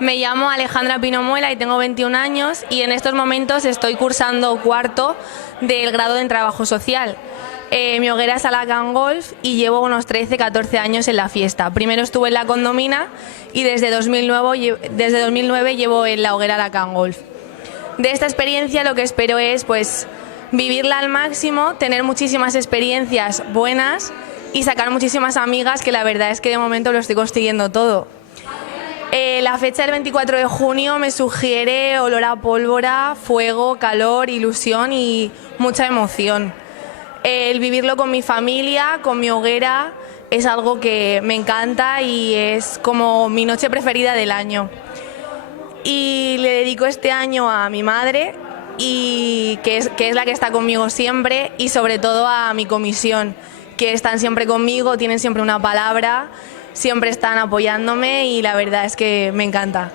Me llamo Alejandra Pinomuela y tengo 21 años y en estos momentos estoy cursando cuarto del grado en Trabajo Social. Mi hoguera es a la Can Golf y llevo unos 13-14 años en la fiesta. Primero estuve en la Condomina y desde 2009 llevo en la hoguera a la Can Golf. De esta experiencia lo que espero es vivirla al máximo, tener muchísimas experiencias buenas y sacar muchísimas amigas, que la verdad es que de momento lo estoy consiguiendo todo. La fecha del 24 de junio me sugiere olor a pólvora, fuego, calor, ilusión y mucha emoción. El vivirlo con mi familia, con mi hoguera, es algo que me encanta y es como mi noche preferida del año. Y le dedico este año a mi madre, y que es la que está conmigo siempre, y sobre todo a mi comisión, que están siempre conmigo, tienen siempre una palabra, siempre están apoyándome y la verdad es que me encanta.